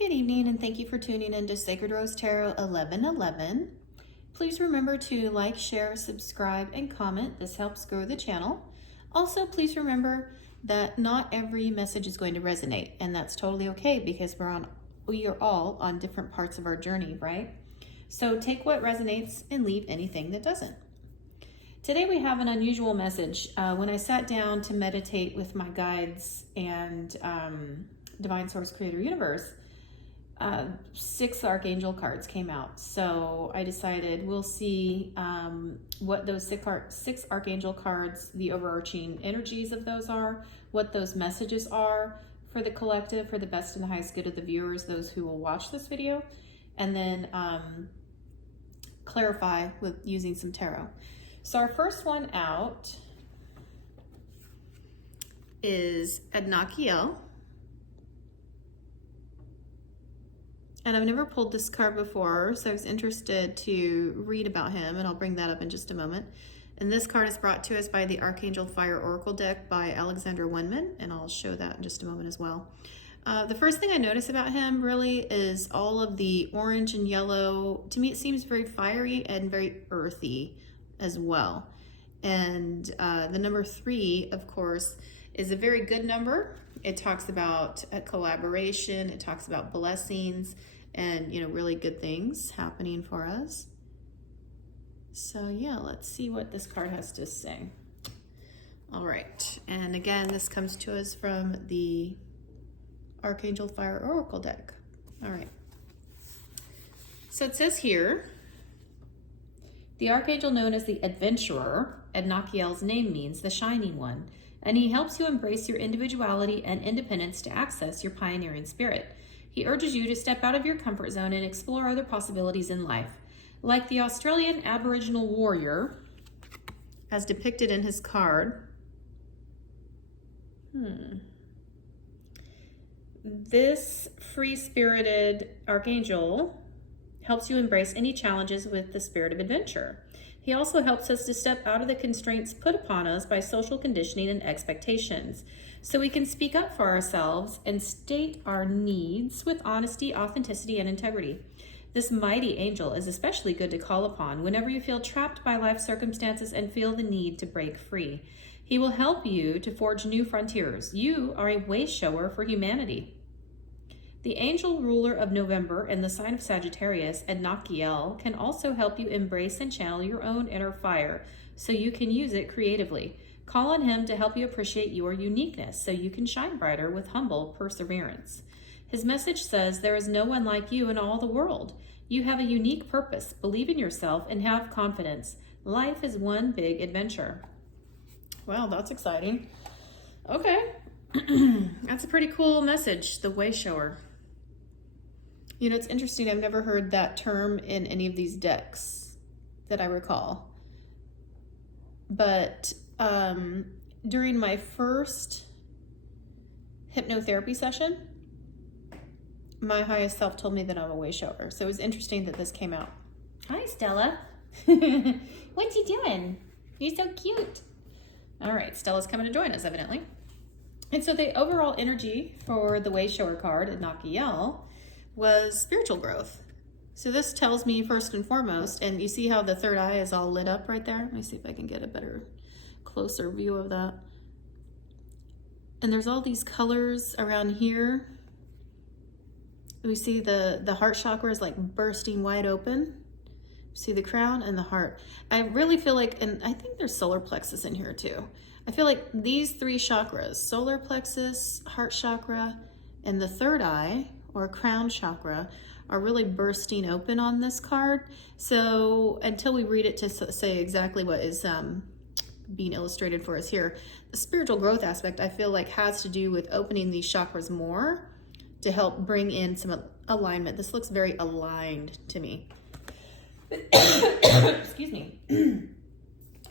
Good evening, and thank you for tuning in to Sacred Rose Tarot 1111. Please remember to like, share, subscribe, and comment. This helps grow the channel. Also, please remember that not every message is going to resonate, and that's totally okay because we are all on different parts of our journey, right? So take what resonates and leave anything that doesn't. Today we have an unusual message. When I sat down to meditate with my guides and Divine Source Creator Universe, 6 Archangel cards came out. So I decided we'll see what those 6 Archangel cards, the overarching energies of those are, what those messages are for the collective, for the best and the highest good of the viewers, those who will watch this video, and then clarify with using some tarot. So our first one out is Adnakiel. And I've never pulled this card before, so I was interested to read about him, and I'll bring that up in just a moment. And this card is brought to us by the Archangel Fire Oracle deck by Alexandra Wenman, and I'll show that in just a moment as well. The first thing I notice about him really is all of the orange and yellow. To me, it seems very fiery and very earthy as well. And the number 3, of course, is a very good number. It talks about a collaboration, it talks about blessings, and really good things happening for us. So yeah, let's see what this card has to say. All right, and again, this comes to us from the Archangel Fire Oracle deck. All right, so it says here, the Archangel known as the Adventurer, Adnakiel's name means the Shining One, and he helps you embrace your individuality and independence to access your pioneering spirit. He urges you to step out of your comfort zone and explore other possibilities in life. Like the Australian Aboriginal warrior, as depicted in his card, this free-spirited archangel helps you embrace any challenges with the spirit of adventure. He also helps us to step out of the constraints put upon us by social conditioning and expectations, so we can speak up for ourselves and state our needs with honesty, authenticity, and integrity. This mighty angel is especially good to call upon whenever you feel trapped by life circumstances and feel the need to break free. He will help you to forge new frontiers. You are a wayshower for humanity. The angel ruler of November and the sign of Sagittarius, Adnakiel, can also help you embrace and channel your own inner fire so you can use it creatively. Call on him to help you appreciate your uniqueness so you can shine brighter with humble perseverance. His message says there is no one like you in all the world. You have a unique purpose. Believe in yourself and have confidence. Life is one big adventure. Wow, that's exciting. Okay. That's a pretty cool message, the Wayshower. It's interesting. I've never heard that term in any of these decks that I recall. But during my first hypnotherapy session, my highest self told me that I'm a wayshower. So it was interesting that this came out. Hi, Stella. What you doing? You're so cute. All right, Stella's coming to join us, evidently. And so the overall energy for the Wayshower card, Adnakiel, was spiritual growth. So this tells me first and foremost, and you see how the third eye is all lit up right there? Let me see if I can get a better, closer view of that. And there's all these colors around here. We see the heart chakra is like bursting wide open. See the crown and the heart. I really feel like, and I think there's solar plexus in here too. I feel like these 3 chakras, solar plexus, heart chakra, and the third eye, or crown chakra, are really bursting open on this card. So until we read it to say exactly what is being illustrated for us here, the spiritual growth aspect I feel like has to do with opening these chakras more to help bring in some alignment. This looks very aligned to me. Excuse me. I'm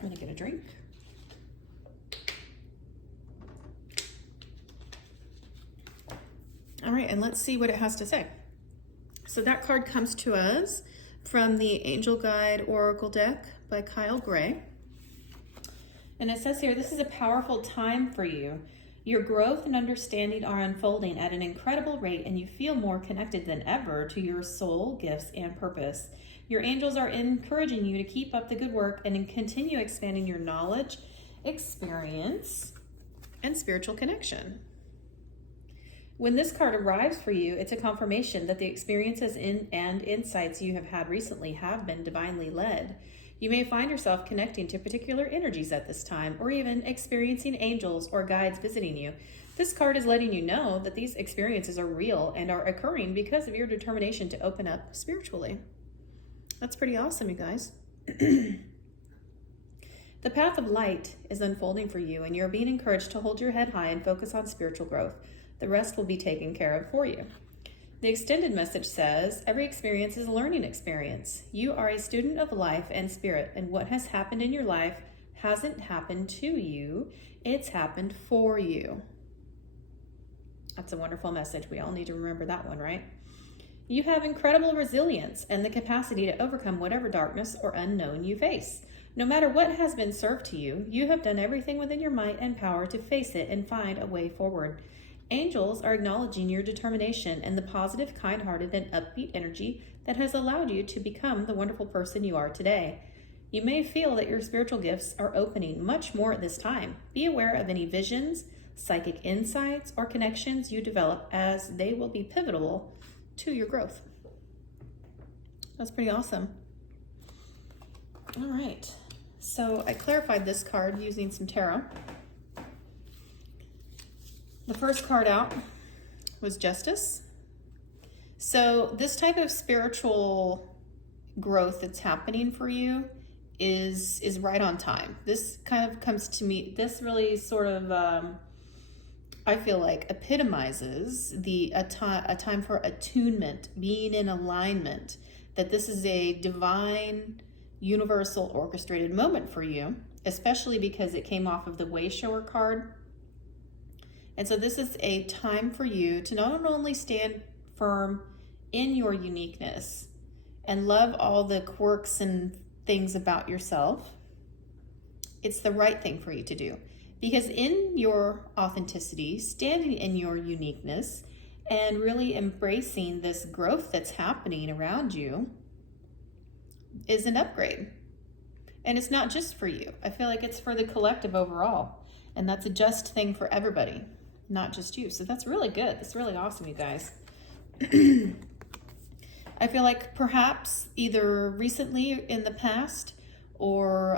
gonna get a drink. All right, and let's see what it has to say. So that card comes to us from the Angel Guide Oracle deck by Kyle Gray. And it says here, this is a powerful time for you. Your growth and understanding are unfolding at an incredible rate, and you feel more connected than ever to your soul, gifts, and purpose. Your angels are encouraging you to keep up the good work and continue expanding your knowledge, experience, and spiritual connection. When this card arrives for you, it's a confirmation that the experiences and insights you have had recently have been divinely led. You may find yourself connecting to particular energies at this time, or even experiencing angels or guides visiting you. This card is letting you know that these experiences are real and are occurring because of your determination to open up spiritually. That's pretty awesome, you guys. The path of light is unfolding for you, and you're being encouraged to hold your head high and focus on spiritual growth. The rest will be taken care of for you. The extended message says, every experience is a learning experience. You are a student of life and spirit, and what has happened in your life hasn't happened to you, it's happened for you. That's a wonderful message. We all need to remember that one, right? You have incredible resilience and the capacity to overcome whatever darkness or unknown you face. No matter what has been served to you, you have done everything within your might and power to face it and find a way forward. Angels are acknowledging your determination and the positive, kind-hearted, and upbeat energy that has allowed you to become the wonderful person you are today. You may feel that your spiritual gifts are opening much more at this time. Be aware of any visions, psychic insights, or connections you develop, as they will be pivotal to your growth. That's pretty awesome. All right, so I clarified this card using some tarot. The first card out was Justice. So this type of spiritual growth that's happening for you is right on time. This kind of comes to me, this really sort of, I feel like epitomizes a time for attunement, being in alignment, that this is a divine, universal orchestrated moment for you, especially because it came off of the Wayshower card. And so this is a time for you to not only stand firm in your uniqueness and love all the quirks and things about yourself, it's the right thing for you to do. Because in your authenticity, standing in your uniqueness, and really embracing this growth that's happening around you is an upgrade. And it's not just for you. I feel like it's for the collective overall. And that's a just thing for everybody, not just you. So that's really good. That's really awesome, you guys. I feel like perhaps either recently in the past or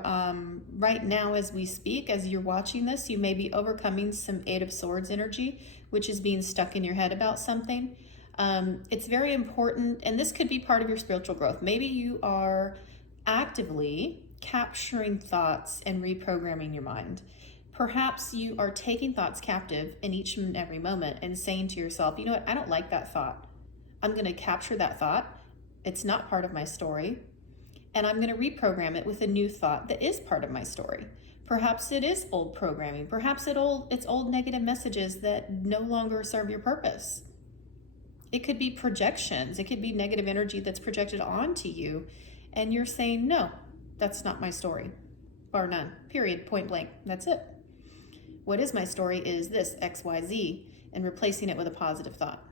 right now as we speak, as you're watching this, you may be overcoming some Eight of Swords energy, which is being stuck in your head about something. It's very important, and this could be part of your spiritual growth. Maybe you are actively capturing thoughts and reprogramming your mind. Perhaps you are taking thoughts captive in each and every moment and saying to yourself, you know what, I don't like that thought. I'm going to capture that thought. It's not part of my story. And I'm going to reprogram it with a new thought that is part of my story. Perhaps it is old programming. Perhaps it's old negative messages that no longer serve your purpose. It could be projections. It could be negative energy that's projected onto you. And you're saying, no, that's not my story. Bar none. Period. Point blank. That's it. What is my story is this, X, Y, Z, and replacing it with a positive thought.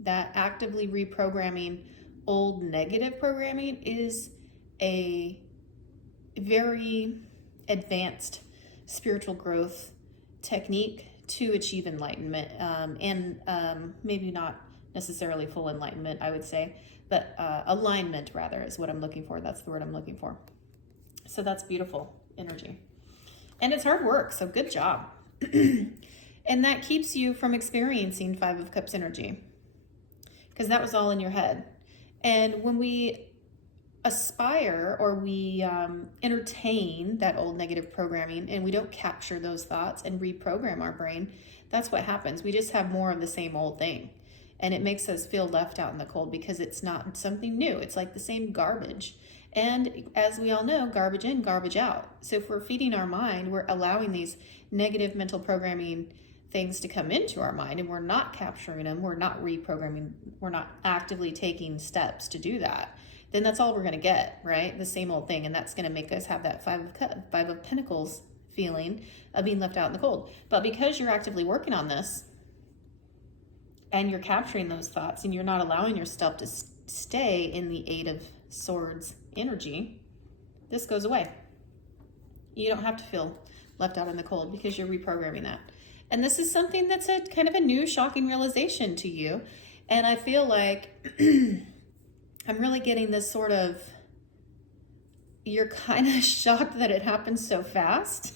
That actively reprogramming old negative programming is a very advanced spiritual growth technique to achieve enlightenment, and maybe not necessarily full enlightenment, I would say, but alignment rather is what I'm looking for. That's the word I'm looking for. So that's beautiful energy. And it's hard work, so good job. And that keeps you from experiencing Five of Cups energy, because that was all in your head. And when we aspire or we entertain that old negative programming and we don't capture those thoughts and reprogram our brain, that's what happens. We just have more of the same old thing. And it makes us feel left out in the cold because it's not something new. It's like the same garbage. And as we all know, garbage in, garbage out. So if we're feeding our mind, we're allowing these negative mental programming things to come into our mind, and we're not capturing them, we're not reprogramming, we're not actively taking steps to do that, then that's all we're going to get, right? The same old thing. And that's going to make us have that Five of Pentacles feeling of being left out in the cold. But because you're actively working on this and you're capturing those thoughts and you're not allowing yourself to stay in the Eight of Swords energy, this goes away. You don't have to feel left out in the cold because you're reprogramming that. And this is something that's a kind of a new, shocking realization to you. And I feel like I'm really getting this sort of, you're kind of shocked that it happened so fast.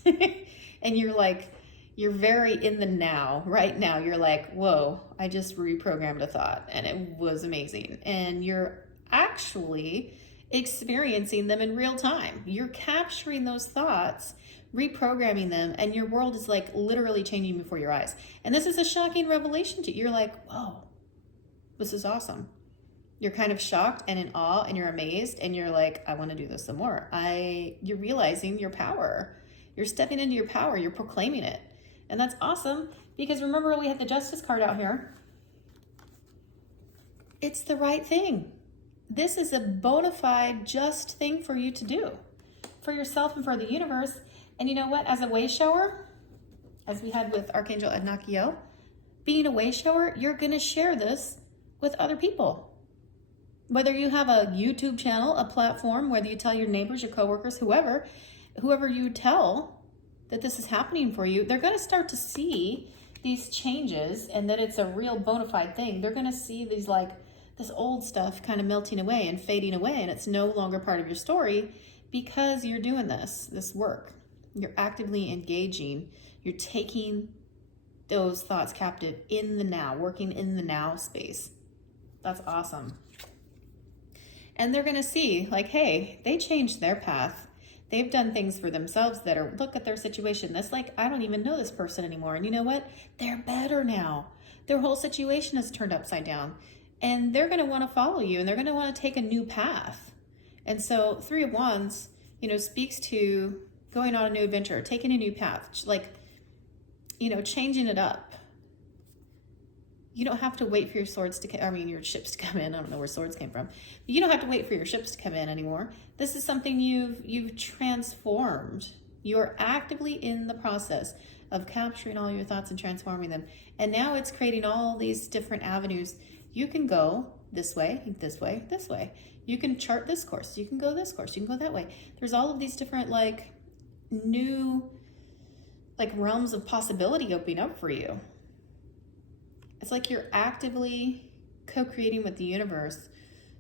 And you're like, you're very in the now, right now. You're like, whoa, I just reprogrammed a thought and it was amazing. And you're actually experiencing them in real time. You're capturing those thoughts, reprogramming them, and your world is like literally changing before your eyes. And this is a shocking revelation to you. You're like, whoa, this is awesome. You're kind of shocked and in awe and you're amazed and you're like, I want to do this some more. You're realizing your power. You're stepping into your power. You're proclaiming it. And that's awesome because remember we have the Justice card out here. It's the right thing. This is a bona fide just thing for you to do for yourself and for the universe. And you know what? As a Wayshower, as we had with Archangel Ednakiel, being a Wayshower, you're going to share this with other people. Whether you have a YouTube channel, a platform, whether you tell your neighbors, your coworkers, whoever you tell that this is happening for you, they're going to start to see these changes and that it's a real bona fide thing. They're going to see these like this old stuff kind of melting away and fading away, and it's no longer part of your story because you're doing this work. You're actively engaging. You're taking those thoughts captive in the now, working in the now space. That's awesome. And they're going to see like, hey, they changed their path. They've done things for themselves that are, look at their situation. That's like, I don't even know this person anymore. And you know what? They're better now. Their whole situation is turned upside down. And they're going to want to follow you and they're going to want to take a new path. And so Three of Wands, speaks to going on a new adventure, taking a new path, like, changing it up. You don't have to wait for your your ships to come in. I don't know where swords came from. You don't have to wait for your ships to come in anymore. This is something you've transformed. You're actively in the process of capturing all your thoughts and transforming them. And now it's creating all these different avenues. You can go this way, this way, this way. You can chart this course. You can go this course. You can go that way. There's all of these different new realms of possibility opening up for you. It's like you're actively co-creating with the universe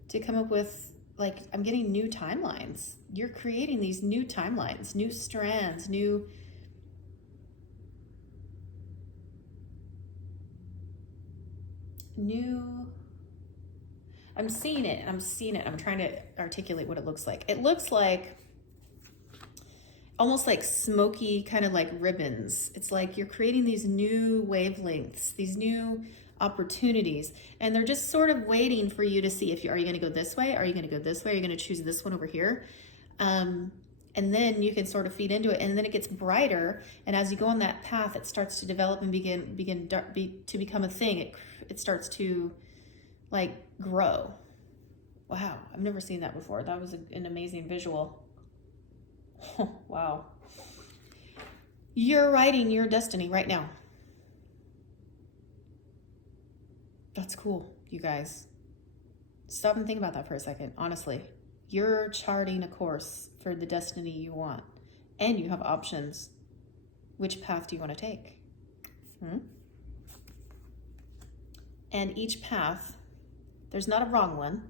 to come up with, I'm getting new timelines. You're creating these new timelines, new strands, I'm seeing it. I'm trying to articulate what it looks like. It looks like almost like smoky, kind of like ribbons. It's like you're creating these new wavelengths, these new opportunities, and they're just sort of waiting for you to see are you going to go this way? Are you going to go this way? Are you going to choose this one over here? And then you can sort of feed into it, and then it gets brighter. And as you go on that path, it starts to develop and to become a thing. It starts to grow. Wow, I've never seen that before. That was an amazing visual. Wow. You're writing your destiny right now. That's cool, you guys. Stop and think about that for a second, honestly. You're charting a course for the destiny you want, and you have options. Which path do you want to take? And each path, there's not a wrong one,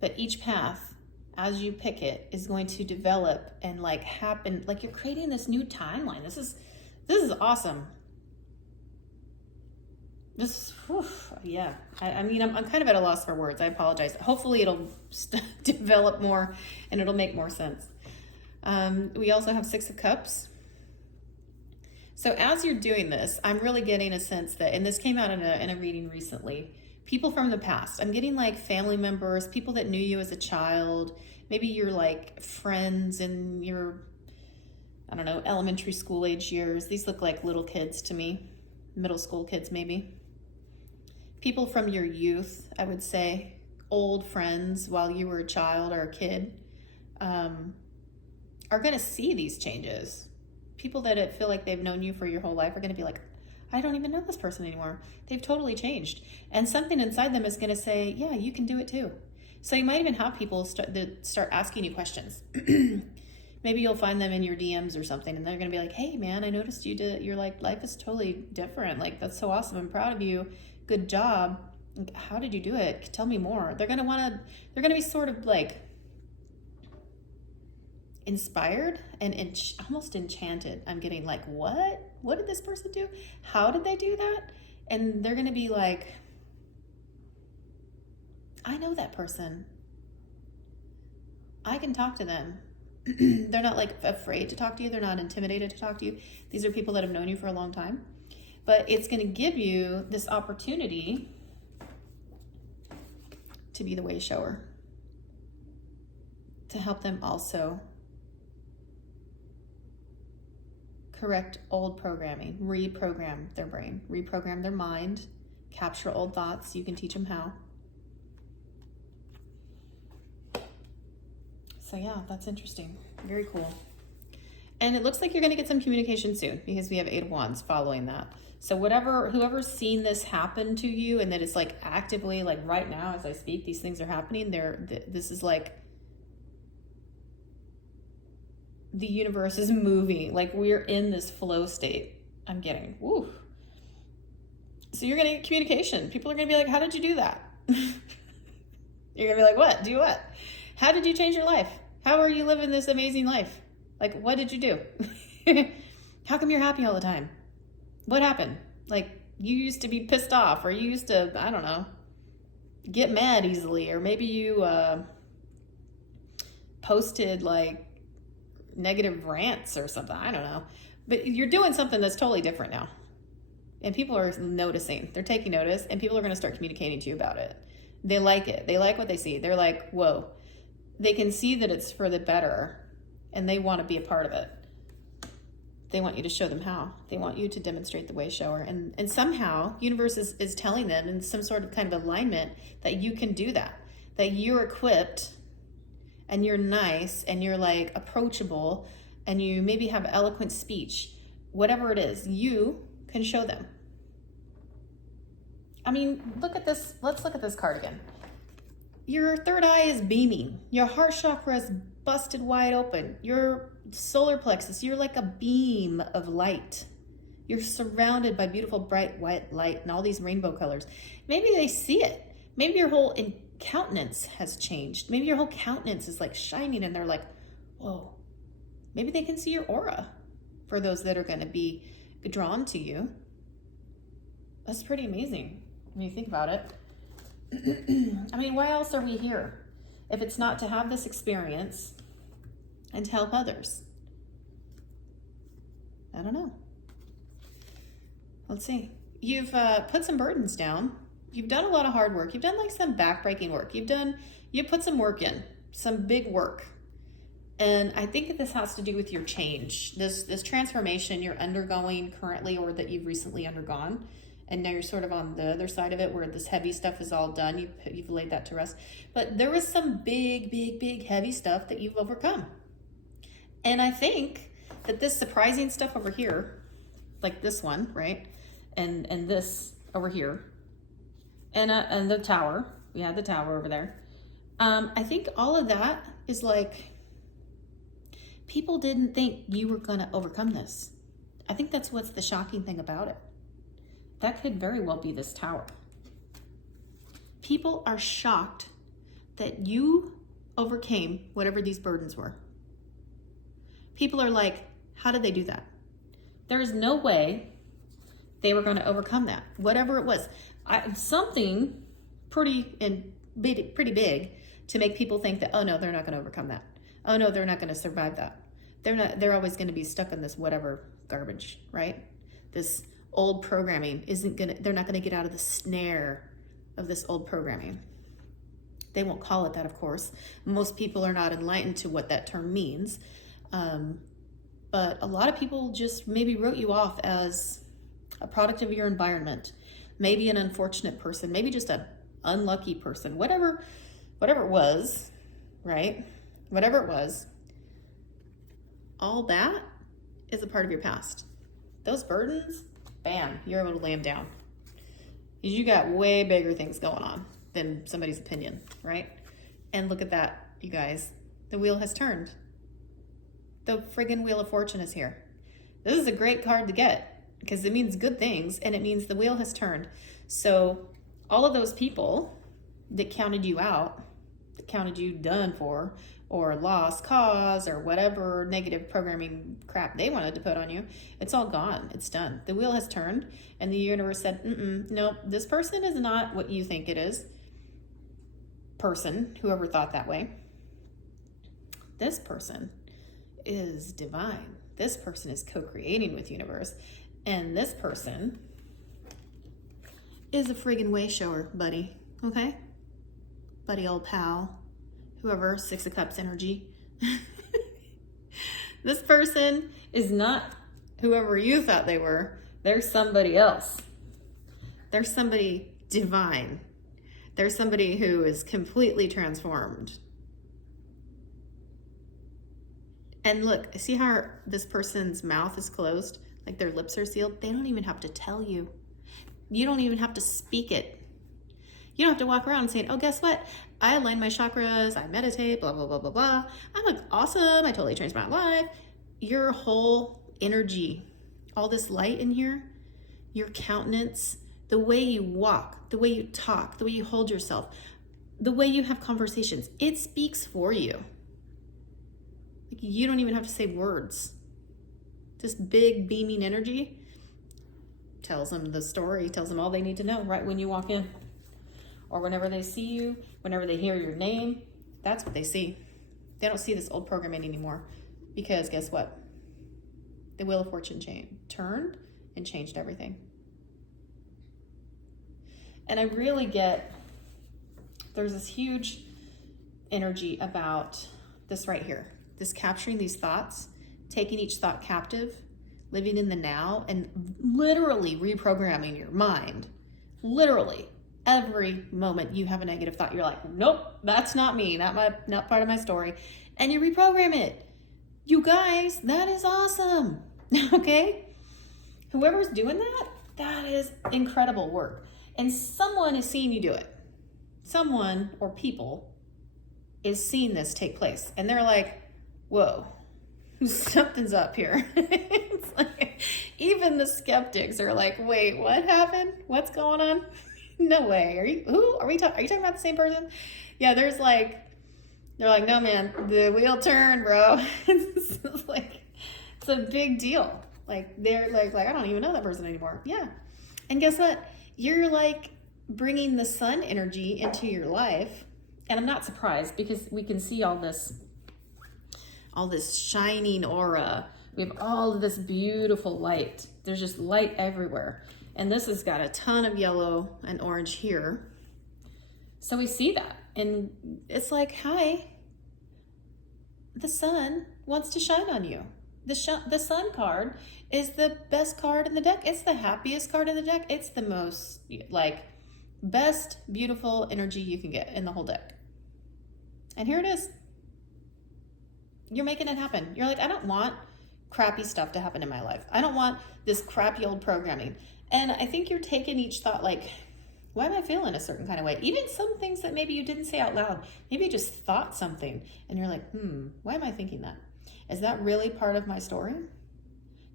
but each path, as you pick it, is going to develop and happen. You're creating this new timeline. This is awesome. Yeah. I'm kind of at a loss for words. I apologize. Hopefully it'll develop more and it'll make more sense. We also have Six of Cups. So as you're doing this, I'm really getting a sense that, and this came out in a reading recently, people from the past. I'm getting family members, people that knew you as a child, maybe you're friends in your, I don't know, elementary school age years. These look like little kids to me, middle school kids maybe. People from your youth, I would say, old friends while you were a child or a kid, are going to see these changes. People that feel like they've known you for your whole life are going to be like, I don't even know this person anymore. They've totally changed. And something inside them is going to say, yeah, you can do it too. So you might even have people start asking you questions. Maybe you'll find them in your DMs or something, and they're going to be like, hey, man, I noticed your like life is totally different. Like, that's so awesome. I'm proud of you. Good job. How did you do it? Tell me more. They're going to be sort of like inspired and almost enchanted. I'm getting like, what did this person do? How did they do that? And they're going to be like, I know that person. I can talk to them. They're not like afraid to talk to you. They're not intimidated to talk to you. These are people that have known you for a long time. But it's going to give you this opportunity to be the Wayshower, to help them also correct old programming, reprogram their brain, reprogram their mind, capture old thoughts. You can teach them how. So yeah, that's interesting. Very cool. And it looks like you're going to get some communication soon, because we have 8 of Wands following that. So whoever's seen this happen to you, and that it's like actively, like right now as I speak, these things are happening. This is like the universe is moving. Like, we're in this flow state. I'm getting, woo. So you're going to get communication. People are going to be like, how did you do that? You're going to be like, what? Do what? How did you change your life? How are you living this amazing life? Like, what did you do? How come you're happy all the time? What happened? Like, you used to be pissed off, or you used to, I don't know, get mad easily, or maybe you posted like negative rants or something. I don't know. But you're doing something that's totally different now. And people are noticing. They're taking notice, and people are going to start communicating to you about it. They like it. They like what they see. They're like, whoa. They can see that it's for the better, and they want to be a part of it. They want you to show them how. They want you to demonstrate the Wayshower. And somehow, universe is telling them in some sort of kind of alignment that you can do that. That you're equipped, and you're nice, and you're like approachable, and you maybe have eloquent speech. Whatever it is, you can show them. I mean, look at this. Let's look at this card again. Your third eye is beaming. Your heart chakra is busted wide open. Your solar plexus, you're like a beam of light. You're surrounded by beautiful, bright, white light and all these rainbow colors. Maybe they see it. Maybe your whole countenance has changed. Maybe your whole countenance is like shining, and they're like, whoa. Maybe they can see your aura, for those that are going to be drawn to you. That's pretty amazing when you think about it. I mean, why else are we here if it's not to have this experience and to help others? I don't know. Let's see. You've put some burdens down. You've done a lot of hard work. You've done like some backbreaking work. You put some work in, some big work. And I think that this has to do with your change, this transformation you're undergoing currently, or that you've recently undergone. And now you're sort of on the other side of it, where this heavy stuff is all done. You've laid that to rest. But there was some big heavy stuff that you've overcome. And I think that this surprising stuff over here, like this one, right? And this over here, and the tower. We had the tower over there. I think all of that is like, people didn't think you were going to overcome this. I think that's what's the shocking thing about it. That could very well be this tower. People are shocked that you overcame whatever these burdens were. People are like, how did they do that? There is no way they were going to overcome that. Whatever it was. Something pretty big to make people think that, oh no, they're not going to overcome that. Oh no, they're not going to survive that. They're always going to be stuck in this whatever garbage, right? This old programming they're not going to get out of the snare of this old programming. They won't call it that, of course. Most people are not enlightened to what that term means. But a lot of people just maybe wrote you off as a product of your environment, maybe an unfortunate person, maybe just an unlucky person, whatever it was, right? Whatever it was, all that is a part of your past. Those burdens, bam, you're able to lay them down. Because you got way bigger things going on than somebody's opinion, right? And look at that, you guys. The wheel has turned. The friggin' Wheel of Fortune is here. This is a great card to get because it means good things and it means the wheel has turned. So all of those people that counted you out, that counted you done for, or lost cause, or whatever negative programming crap they wanted to put on you, it's all gone. It's done. The wheel has turned, and the universe said, nope, this person is not what you think it is. Person, whoever thought that way. This person is divine. This person is co-creating with universe, and this person is a friggin' wayshower, buddy. Okay? Buddy, old pal, whoever, Six of Cups energy. This person is not whoever you thought they were. They're somebody else. They're somebody divine. They're somebody who is completely transformed. And look, see how this person's mouth is closed? Like their lips are sealed? They don't even have to tell you. You don't even have to speak it. You don't have to walk around saying, oh, guess what? I align my chakras, I meditate, blah, blah, blah, blah, blah. I'm like, awesome. I totally changed my life. Your whole energy, all this light in here, your countenance, the way you walk, the way you talk, the way you hold yourself, the way you have conversations, it speaks for you. Like, you don't even have to say words. This big beaming energy tells them the story, tells them all they need to know right when you walk in. Or whenever they see you, whenever they hear your name, that's what they see. They don't see this old programming anymore because guess what? The Wheel of Fortune turned and changed everything. And I really get, there's this huge energy about this right here. This capturing these thoughts, taking each thought captive, living in the now, and literally reprogramming your mind. Literally. Every moment you have a negative thought, you're like, nope, that's not me, not part of my story. And you reprogram it. You guys, that is awesome. Okay? Whoever's doing that, that is incredible work. And someone is seeing you do it. Someone or people is seeing this take place. And they're like, whoa, something's up here. It's like, even the skeptics are like, wait, what happened? What's going on? No way. Are you talking about the same person? Yeah, they're like, no, man, the wheel turned, bro. It's like, it's a big deal. Like, they're like, I don't even know that person anymore. Yeah. And guess what? You're like bringing the sun energy into your life. And I'm not surprised because we can see all this shining aura. We have all of this beautiful light. There's just light everywhere. And this has got a ton of yellow and orange here. So we see that. And it's like, hi, the sun wants to shine on you. The sun card is the best card in the deck. It's the happiest card in the deck. It's the most, like, best, beautiful energy you can get in the whole deck. And here it is. You're making it happen. You're like, I don't want crappy stuff to happen in my life. I don't want this crappy old programming. And I think you're taking each thought like, why am I feeling a certain kind of way? Even some things that maybe you didn't say out loud. Maybe you just thought something and you're like, why am I thinking that? Is that really part of my story?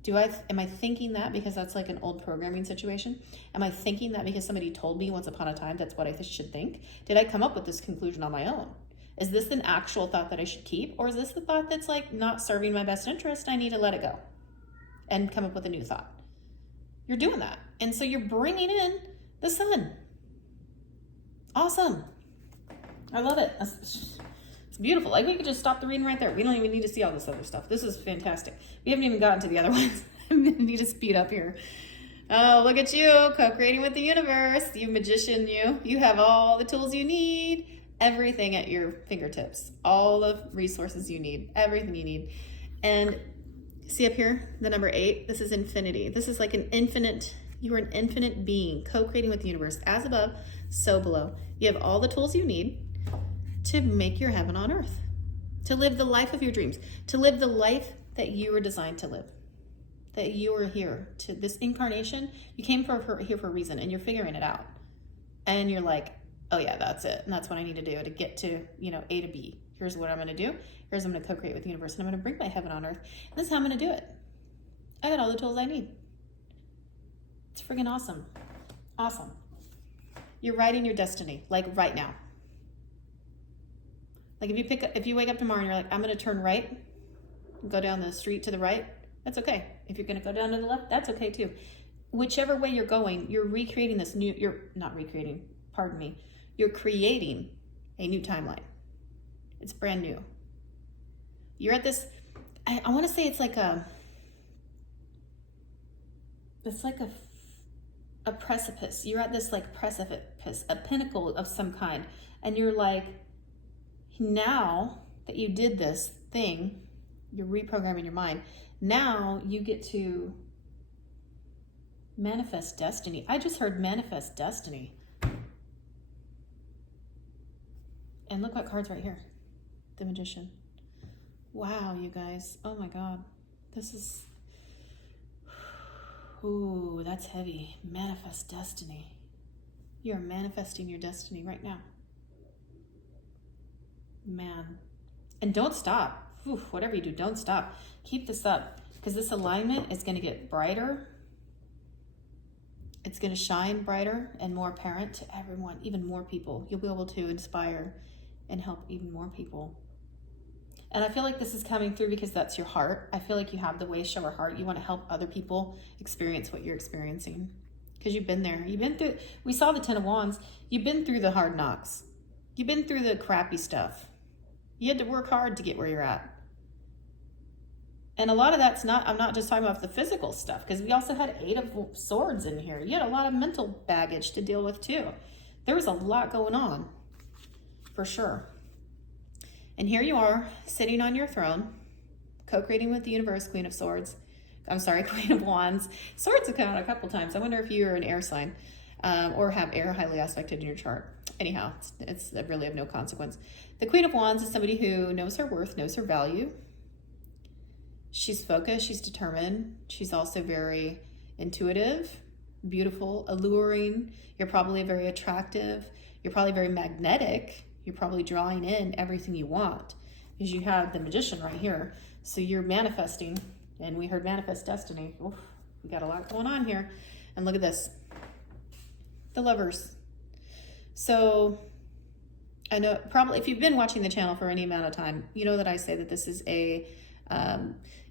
Am I thinking that because that's like an old programming situation? Am I thinking that because somebody told me once upon a time that's what I should think? Did I come up with this conclusion on my own? Is this an actual thought that I should keep? Or is this the thought that's like not serving my best interest? I need to let it go and come up with a new thought. You're doing that. And so you're bringing in the sun. Awesome. I love it. It's beautiful. Like, we could just stop the reading right there. We don't even need to see all this other stuff. This is fantastic. We haven't even gotten to the other ones. I need to speed up here. Oh, look at you, co-creating with the universe. You magician, you. You have all the tools you need. Everything at your fingertips. All the resources you need. Everything you need. And see up here, the number 8, this is infinity. This is like you are an infinite being, co-creating with the universe, as above, so below. You have all the tools you need to make your heaven on earth, to live the life of your dreams, to live the life that you were designed to live. that you are here to this incarnation. You came here for a reason, and you're figuring it out. And you're like, oh yeah, that's it. And that's what I need to do to get to, A to B. Here's what I'm going to do. Here's what I'm going to co-create with the universe. And I'm going to bring my heaven on earth. And this is how I'm going to do it. I got all the tools I need. It's friggin' awesome. Awesome. You're writing your destiny, like right now. Like if you wake up tomorrow and you're like, I'm going to turn right, and go down the street to the right, that's okay. If you're going to go down to the left, that's okay too. Whichever way you're going, you're recreating this new, you're not recreating, pardon me, you're creating a new timeline. It's brand new. You're at this, I want to say it's like a precipice. You're at this like precipice, a pinnacle of some kind. And you're like, now that you did this thing, you're reprogramming your mind. Now you get to manifest destiny. I just heard manifest destiny. And look what card's right here. The Magician. Wow, you guys. Oh my God. This is... Ooh, that's heavy. Manifest destiny. You're manifesting your destiny right now. Man. And don't stop. Ooh, whatever you do, don't stop. Keep this up, because this alignment is going to get brighter. It's going to shine brighter and more apparent to everyone, even more people. You'll be able to inspire and help even more people. And I feel like this is coming through because that's your heart. I feel like you have the Wayshower heart. You want to help other people experience what you're experiencing, because you've been there. You've been through, we saw the 10 of Wands. You've been through the hard knocks. You've been through the crappy stuff. You had to work hard to get where you're at. And a lot of that's not, I'm not just talking about the physical stuff, because we also had 8 of Swords in here. You had a lot of mental baggage to deal with too. There was a lot going on, for sure. And here you are, sitting on your throne, co-creating with the universe, Queen of Swords. I'm sorry, Queen of Wands. Swords have come out a couple times. I wonder if you're an air sign or have air highly aspected in your chart. Anyhow, it's really of no consequence. The Queen of Wands is somebody who knows her worth, knows her value. She's focused, she's determined. She's also very intuitive, beautiful, alluring. You're probably very attractive. You're probably very magnetic. You're probably drawing in everything you want, because you have the Magician right here. So you're manifesting, and we heard manifest destiny. Oof, we got a lot going on here. And look at this, the Lovers. So I know probably if you've been watching the channel for any amount of time, you know that I say that this is a,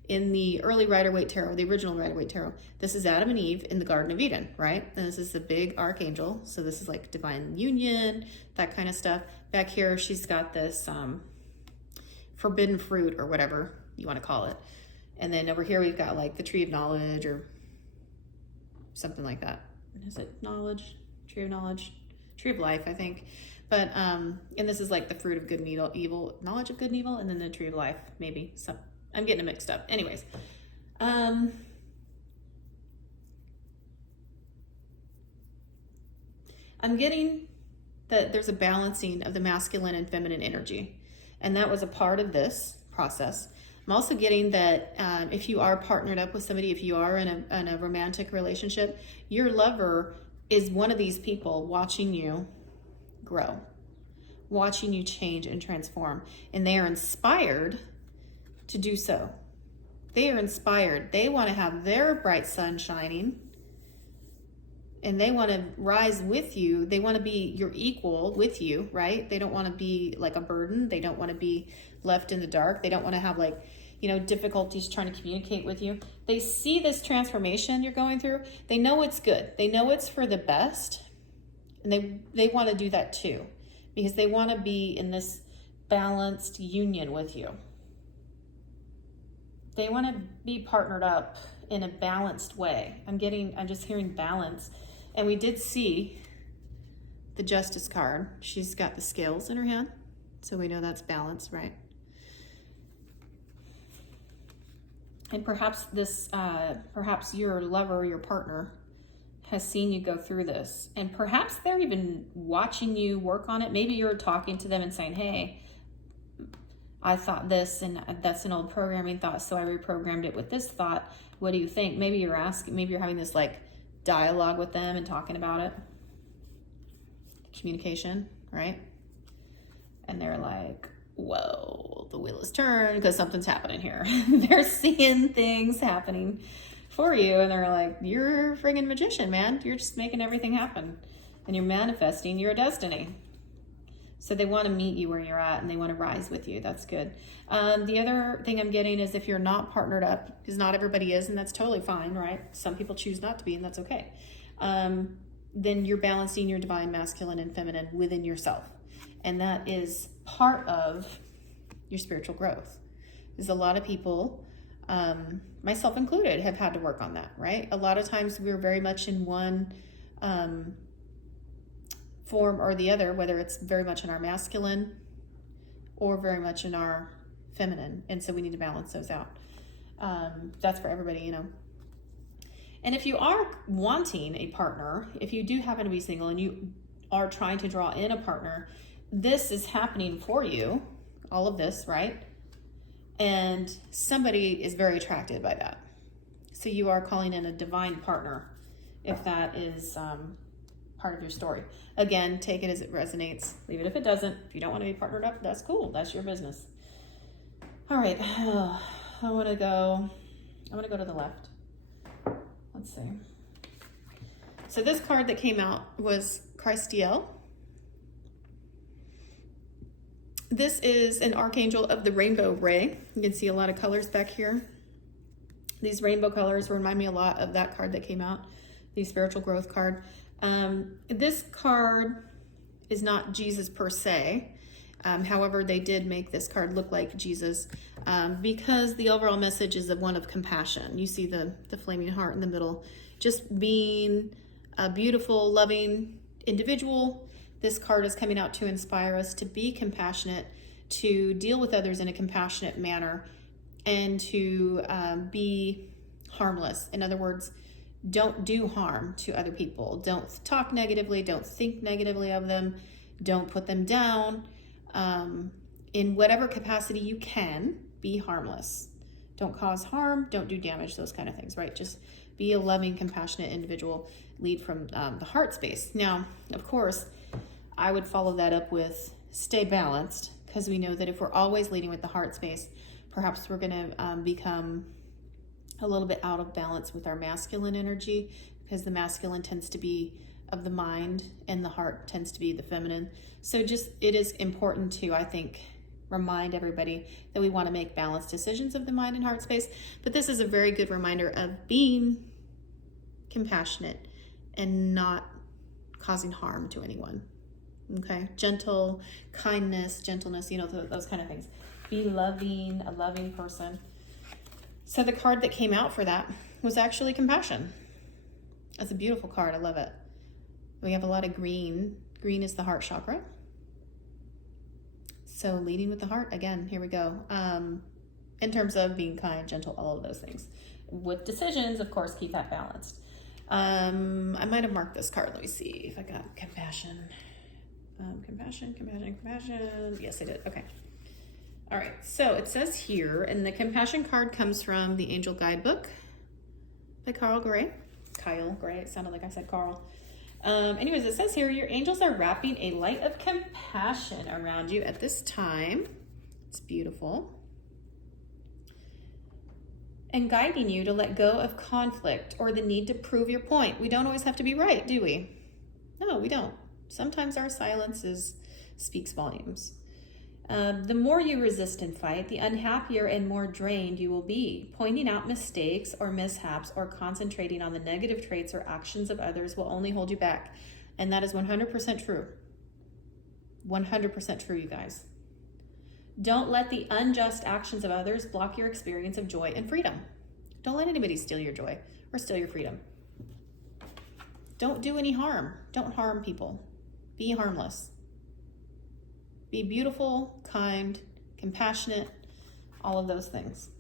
in the early Rider-Waite Tarot, the original Rider-Waite Tarot, this is Adam and Eve in the Garden of Eden, right? And this is the big archangel. So this is like divine union, that kind of stuff. Back here, she's got this forbidden fruit or whatever you want to call it. And then over here, we've got like the tree of knowledge or something like that. Is it knowledge? Tree of knowledge? Tree of life, I think. But, and this is like the fruit of good and evil, knowledge of good and evil, and then the tree of life, maybe. So I'm getting it mixed up. Anyways. I'm getting that there's a balancing of the masculine and feminine energy. And that was a part of this process. I'm also getting that if you are partnered up with somebody, if you are in a romantic relationship, your lover is one of these people watching you grow, watching you change and transform. And they are inspired to do so. They are inspired. They want to have their bright sun shining, and they want to rise with you. They want to be your equal with you, right? They don't want to be like a burden. They don't want to be left in the dark. They don't want to have like, difficulties trying to communicate with you. They see this transformation you're going through. They know it's good. They know it's for the best. And they want to do that too, because they want to be in this balanced union with you. They want to be partnered up in a balanced way. I'm just hearing balance. And we did see the Justice card. She's got the scales in her hand. So we know that's balance, right? And perhaps perhaps your lover, your partner, has seen you go through this. And perhaps they're even watching you work on it. Maybe you're talking to them and saying, hey, I thought this, and that's an old programming thought, so I reprogrammed it with this thought. What do you think? Maybe you're asking, maybe you're having this like dialogue with them and talking about it. Communication, right? And they're like, whoa, the wheel is turned because something's happening here. They're seeing things happening for you, and they're like, you're a friggin' magician, man. You're just making everything happen, and you're manifesting your destiny. So they want to meet you where you're at, and they want to rise with you. That's good. The other thing I'm getting is if you're not partnered up, because not everybody is, and that's totally fine, right? Some people choose not to be, and that's okay. Then you're balancing your divine masculine and feminine within yourself. And that is part of your spiritual growth. Because a lot of people, myself included, have had to work on that, right? A lot of times we're very much in one form or the other, whether it's very much in our masculine or very much in our feminine. And so we need to balance those out. That's for everybody, you know. And if you are wanting a partner, if you do happen to be single and you are trying to draw in a partner, this is happening for you, all of this, right? And somebody is very attracted by that. So you are calling in a divine partner, if that is part of your story. Again, take it as it resonates. Leave it if it doesn't. If you don't want to be partnered up, that's cool. That's your business. All right. I want to go to the left. Let's see. So this card that came out was Christiel. This is an archangel of the rainbow ray. You can see a lot of colors back here. These rainbow colors remind me a lot of that card that came out, the spiritual growth card. This card is not Jesus per se. However, they did make this card look like Jesus because the overall message is one of compassion. You see the flaming heart in the middle. Just being a beautiful, loving individual. This card is coming out to inspire us to be compassionate, to deal with others in a compassionate manner, and to be harmless. In other words, don't do harm to other people. Don't talk negatively. Don't think negatively of them. Don't put them down. In whatever capacity you can, be harmless. Don't cause harm. Don't do damage, those kind of things, right? Just be a loving, compassionate individual. Lead from the heart space. Now, of course, I would follow that up with stay balanced, because we know that if we're always leading with the heart space, perhaps we're going to become a little bit out of balance with our masculine energy, because the masculine tends to be of the mind and the heart tends to be the feminine. So just, it is important to, I think, remind everybody that we want to make balanced decisions of the mind and heart space. But this is a very good reminder of being compassionate and not causing harm to anyone. Okay, gentle, kindness, gentleness, you know, those kind of things. Be loving, a loving person. So the card that came out for that was actually compassion. That's a beautiful card. I love it. We have a lot of green. Green is the heart chakra. So leading with the heart, again, here we go. In terms of being kind, gentle, all of those things. With decisions, of course, keep that balanced. I might have marked this card. Let me see if I got compassion. Compassion. Yes, I did. Okay. All right. So it says here, and the compassion card comes from the Angel Guidebook by Kyle Gray. It sounded like I said Carl. Anyways, it says here, your angels are wrapping a light of compassion around you at this time. It's beautiful. And guiding you to let go of conflict or the need to prove your point. We don't always have to be right, do we? No, we don't. Sometimes our silence speaks volumes. The more you resist and fight, the unhappier and more drained you will be. Pointing out mistakes or mishaps or concentrating on the negative traits or actions of others will only hold you back. And that is 100% true. 100% true, you guys. Don't let the unjust actions of others block your experience of joy and freedom. Don't let anybody steal your joy or steal your freedom. Don't do any harm. Don't harm people. Be harmless. Be beautiful, kind, compassionate, all of those things.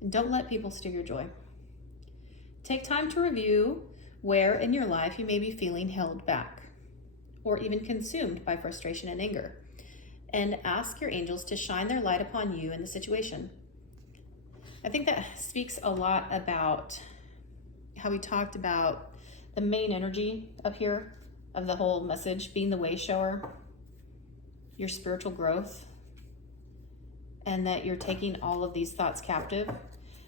And don't let people steal your joy. Take time to review where in your life you may be feeling held back or even consumed by frustration and anger. and ask your angels to shine their light upon you in the situation. I think that speaks a lot about how we talked about the main energy up here of the whole message being the Wayshower, your spiritual growth, and that you're taking all of these thoughts captive.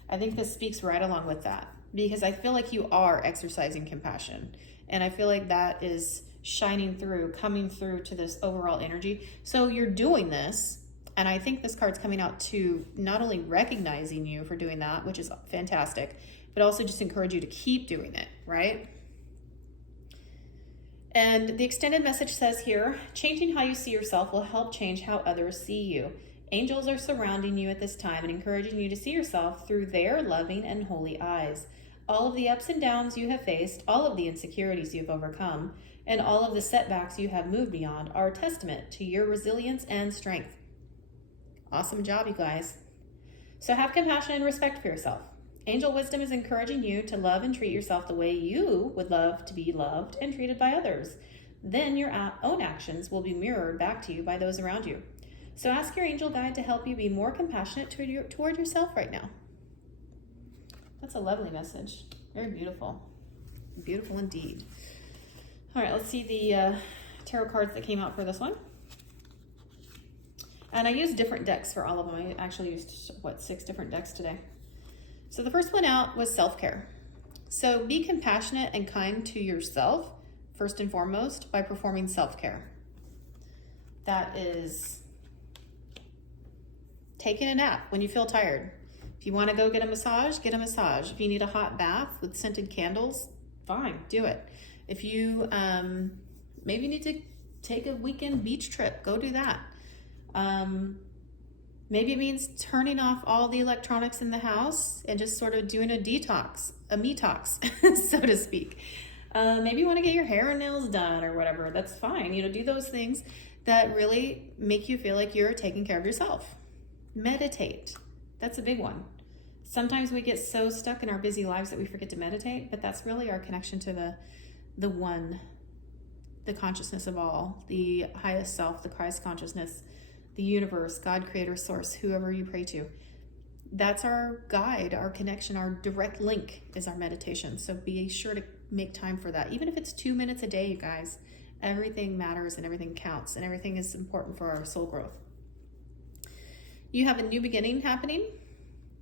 I think this speaks right along with that, because I feel like you are exercising compassion, and I feel like that is shining through, coming through to this overall energy. So you're doing this, and I think this card's coming out to not only recognizing you for doing that, which is fantastic, but also just encourage you to keep doing it, right? And the extended message says here, changing how you see yourself will help change how others see you. Angels are surrounding you at this time and encouraging you to see yourself through their loving and holy eyes. All of the ups and downs you have faced, all of the insecurities you've overcome, and all of the setbacks you have moved beyond are a testament to your resilience and strength. Awesome job, you guys. So have compassion and respect for yourself. Angel wisdom is encouraging you to love and treat yourself the way you would love to be loved and treated by others. Then your own actions will be mirrored back to you by those around you. So ask your angel guide to help you be more compassionate toward yourself right now. That's a lovely message. Very beautiful. Beautiful indeed. All right, let's see the tarot cards that came out for this one. And I used different decks for all of them. I actually used, 6 different decks today. So the first one out was self-care. So be compassionate and kind to yourself, first and foremost, by performing self-care. That is taking a nap when you feel tired. If you want to go get a massage, get a massage. If you need a hot bath with scented candles, fine, do it. If you maybe need to take a weekend beach trip, go do that. Maybe it means turning off all the electronics in the house and just sort of doing a detox, a me-tox, so to speak. Maybe you want to get your hair and nails done or whatever. That's fine. Do those things that really make you feel like you're taking care of yourself. Meditate. That's a big one. Sometimes we get so stuck in our busy lives that we forget to meditate, but that's really our connection to the one, the consciousness of all, the highest self, the Christ consciousness, the universe, God, creator, source, whoever you pray to. That's our guide, our connection, our direct link is our meditation. So be sure to make time for that. Even if it's 2 minutes a day, you guys, everything matters and everything counts and everything is important for our soul growth. You have a new beginning happening.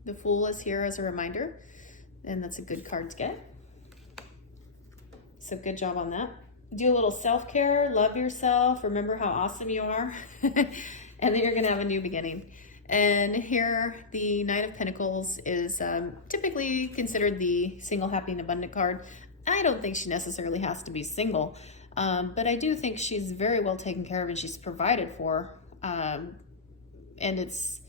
The Fool is here as a reminder, and that's a good card to get. So good job on that. Do a little self-care, love yourself, remember how awesome you are. And then you're going to have a new beginning. And here, the Knight of Pentacles is typically considered the single, happy, and abundant card. I don't think she necessarily has to be single, but I do think she's very well taken care of and she's provided for. And it's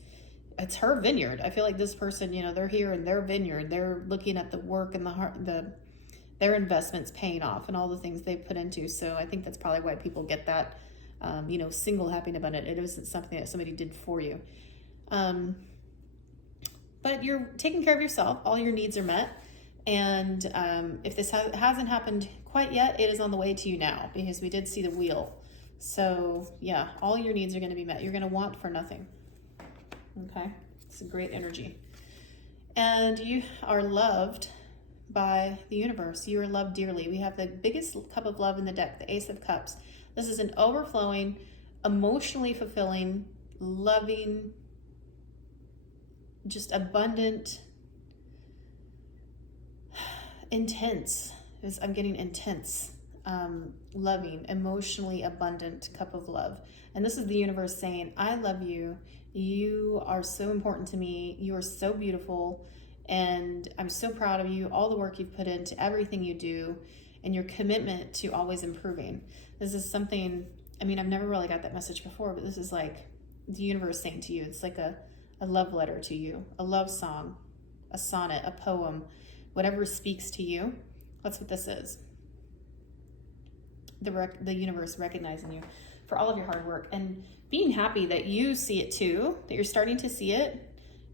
her vineyard. I feel like this person, they're here in their vineyard. They're looking at the work and their investments paying off and all the things they've put into. So I think that's probably why people get that. Single, happy, and abundant. It isn't something that somebody did for you. But you're taking care of yourself. All your needs are met. And if this hasn't happened quite yet, it is on the way to you now, because we did see the wheel. So yeah, all your needs are going to be met. You're going to want for nothing. Okay. It's a great energy. And you are loved by the universe. You are loved dearly. We have the biggest cup of love in the deck, the Ace of Cups. This is an overflowing, emotionally fulfilling, loving, just abundant, intense. I'm getting intense, loving, emotionally abundant cup of love. And this is the universe saying, I love you. You are so important to me. You are so beautiful. And I'm so proud of you, all the work you've put into everything you do, and your commitment to always improving. This is something, I've never really got that message before, but this is like the universe saying to you, it's like a love letter to you, a love song, a sonnet, a poem, whatever speaks to you. That's what this is. The universe recognizing you for all of your hard work and being happy that you see it too, that you're starting to see it,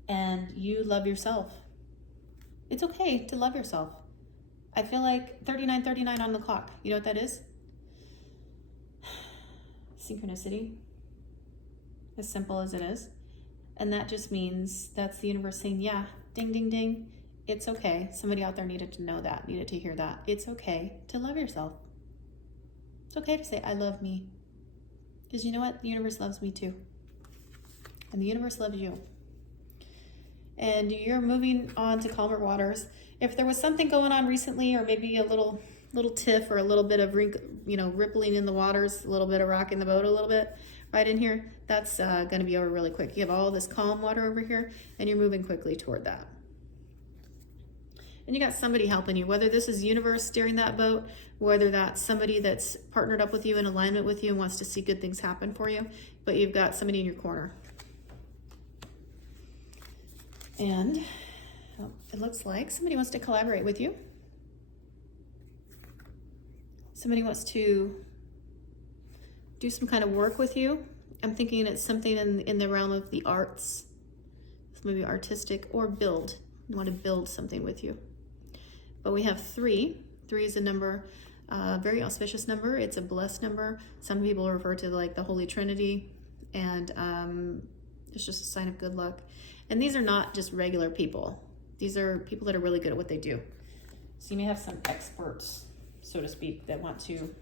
and you love yourself. It's okay to love yourself. I feel like 39:39 on the clock. You know what that is? Synchronicity. as simple as it is. And that just means that's the universe saying, yeah, ding, ding, ding. It's okay. Somebody out there needed to know that, needed to hear that. It's okay to love yourself. It's okay to say, I love me. Because you know what? The universe loves me too. And the universe loves you. And you're moving on to calmer waters. If there was something going on recently, or maybe a little tiff, or a little bit of rippling in the waters, a little bit of rocking the boat a little bit right in here, that's going to be over really quick. You have all this calm water over here, and you're moving quickly toward that. And you got somebody helping you, whether this is universe steering that boat, whether that's somebody that's partnered up with you, in alignment with you, and wants to see good things happen for you, but you've got somebody in your corner. And it looks like somebody wants to collaborate with you. Somebody wants to do some kind of work with you. I'm thinking it's something in the realm of the arts, maybe artistic, or build. You want to build something with you. But we have 3. 3 is a number, very auspicious number. It's a blessed number. Some people refer to like the Holy Trinity, and it's just a sign of good luck. And these are not just regular people. These are people that are really good at what they do. So you may have some experts, so to speak, that want to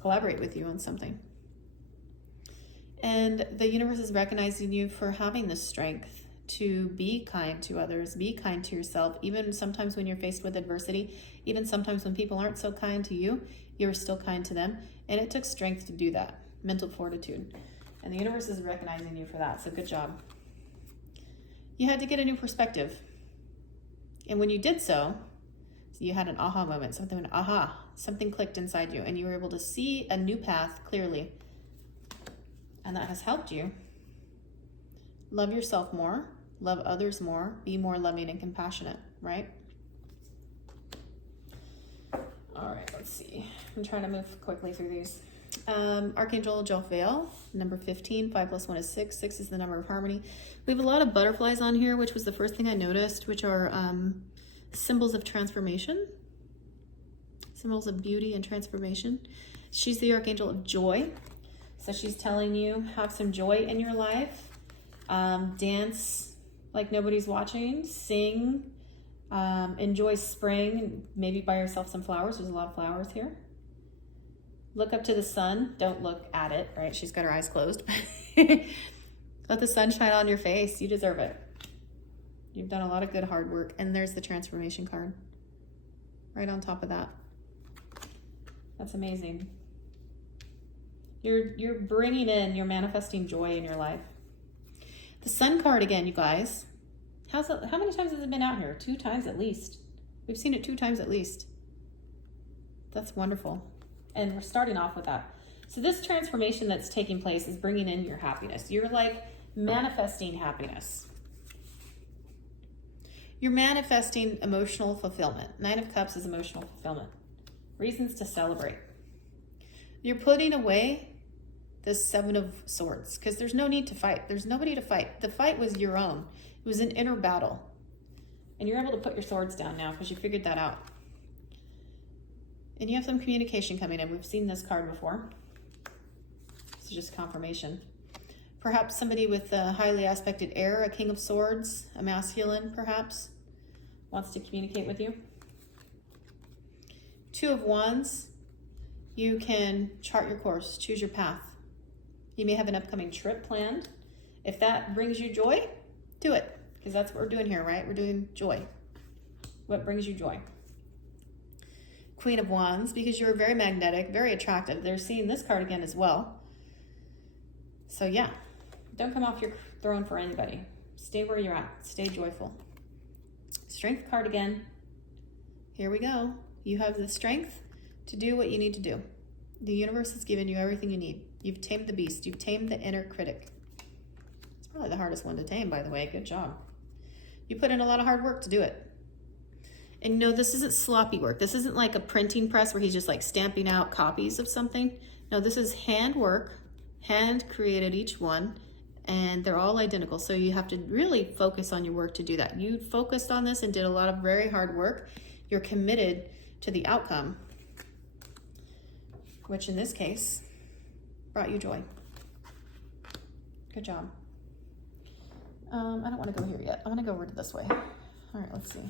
collaborate with you on something. And the universe is recognizing you for having the strength to be kind to others, be kind to yourself, even sometimes when you're faced with adversity, even sometimes when people aren't so kind to you, you're still kind to them. And it took strength to do that, mental fortitude. And the universe is recognizing you for that, so good job. You had to get a new perspective. And when you did so, you had an aha moment, something clicked inside you, and you were able to see a new path clearly. And that has helped you love yourself more, love others more, be more loving and compassionate, right? All right, let's see. I'm trying to move quickly through these. Archangel Jophiel, number 15, 5 plus 1 is 6. 6 is the number of harmony. We have a lot of butterflies on here, which was the first thing I noticed, which are symbols of transformation, symbols of beauty and transformation. She's the Archangel of Joy. So she's telling you, have some joy in your life. Dance like nobody's watching. Sing. Enjoy spring. Maybe buy yourself some flowers. There's a lot of flowers here. Look up to the sun. Don't look at it, right? She's got her eyes closed. Let the sun shine on your face. You deserve it. You've done a lot of good hard work. And there's the transformation card right on top of that. That's amazing. You're bringing in, you're manifesting joy in your life. The sun card again, you guys. How many times has it been out here? 2 times at least. We've seen it 2 times at least. That's wonderful. And we're starting off with that. So this transformation that's taking place is bringing in your happiness. You're like manifesting happiness. You're manifesting emotional fulfillment. 9 of Cups is emotional fulfillment. Reasons to celebrate. You're putting away the 7 of Swords because there's no need to fight. There's nobody to fight. The fight was your own. It was an inner battle. And you're able to put your swords down now because you figured that out. And you have some communication coming in. We've seen this card before. This is just confirmation. Perhaps somebody with a highly aspected air, a King of Swords, a masculine perhaps, wants to communicate with you. 2 of Wands. You can chart your course, choose your path. You may have an upcoming trip planned. If that brings you joy, do it. Because that's what we're doing here, right? We're doing joy. What brings you joy? Queen of Wands, because you're very magnetic, very attractive. They're seeing this card again as well. So yeah, don't come off your throne for anybody. Stay where you're at. Stay joyful. Strength card again. Here we go. You have the strength to do what you need to do. The universe has given you everything you need. You've tamed the beast. You've tamed the inner critic. It's probably the hardest one to tame, by the way. Good job. You put in a lot of hard work to do it. And no, this isn't sloppy work. This isn't like a printing press where he's just like stamping out copies of something. No, this is hand work, hand created each one, and they're all identical. So you have to really focus on your work to do that. You focused on this and did a lot of very hard work. You're committed to the outcome, which in this case brought you joy. Good job. I don't want to go here yet. I want to go over to this way. All right, let's see.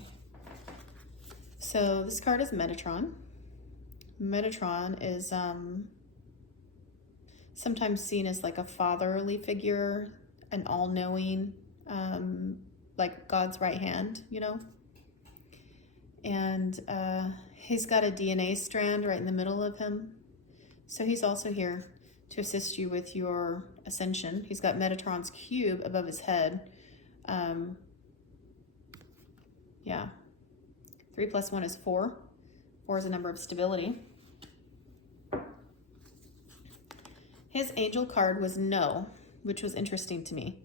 So this card is Metatron. Metatron is sometimes seen as like a fatherly figure, an all-knowing, like God's right hand, you know? And he's got a DNA strand right in the middle of him. So he's also here to assist you with your ascension. He's got Metatron's cube above his head. Yeah. 3 + 1 is 4. 4 is a number of stability. His angel card was no, which was interesting to me.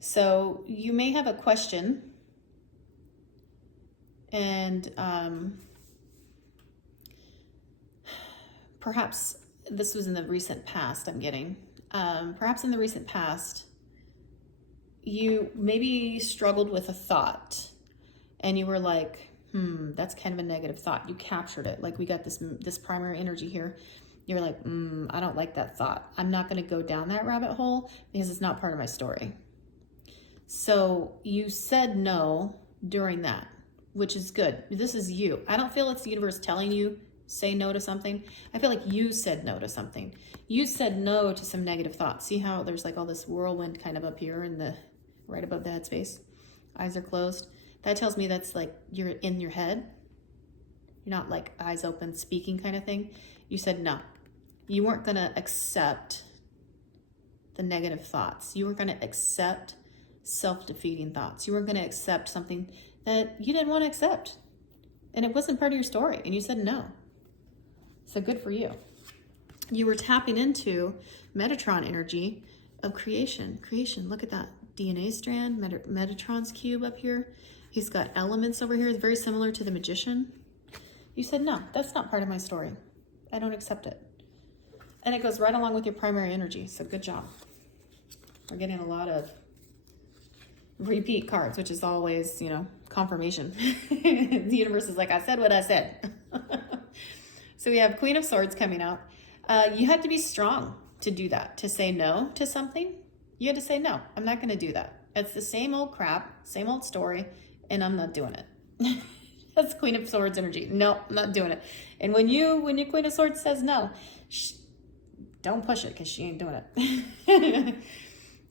So you may have a question, and perhaps this was in the recent past, I'm getting. Perhaps in the recent past, you maybe struggled with a thought, and you were like, that's kind of a negative thought. You captured it. Like we got this primary energy here. You're like, I don't like that thought. I'm not going to go down that rabbit hole because it's not part of my story. So you said no during that, which is good. This is you. I don't feel it's the universe telling you say no to something. I feel like you said no to something. You said no to some negative thoughts. See how there's like all this whirlwind kind of up here in the right above the headspace. Eyes are closed. That tells me that's like you're in your head. You're not like eyes open speaking kind of thing. You said no. You weren't going to accept the negative thoughts. You were going to accept self-defeating thoughts. You were going to accept something that you didn't want to accept. And it wasn't part of your story. And you said no. So good for you. You were tapping into Metatron energy of creation. Creation, look at that. DNA strand, Metatron's cube up here. He's got elements over here. It's very similar to the magician. You said, no, that's not part of my story. I don't accept it. And it goes right along with your primary energy. So good job. We're getting a lot of repeat cards, which is always, confirmation. The universe is like, I said what I said. So we have Queen of Swords coming out. You had to be strong to do that, to say no to something. You had to say, no, I'm not going to do that. It's the same old crap, same old story, and I'm not doing it. That's Queen of Swords energy. No, I'm not doing it. And when your Queen of Swords says no, don't push it because she ain't doing it.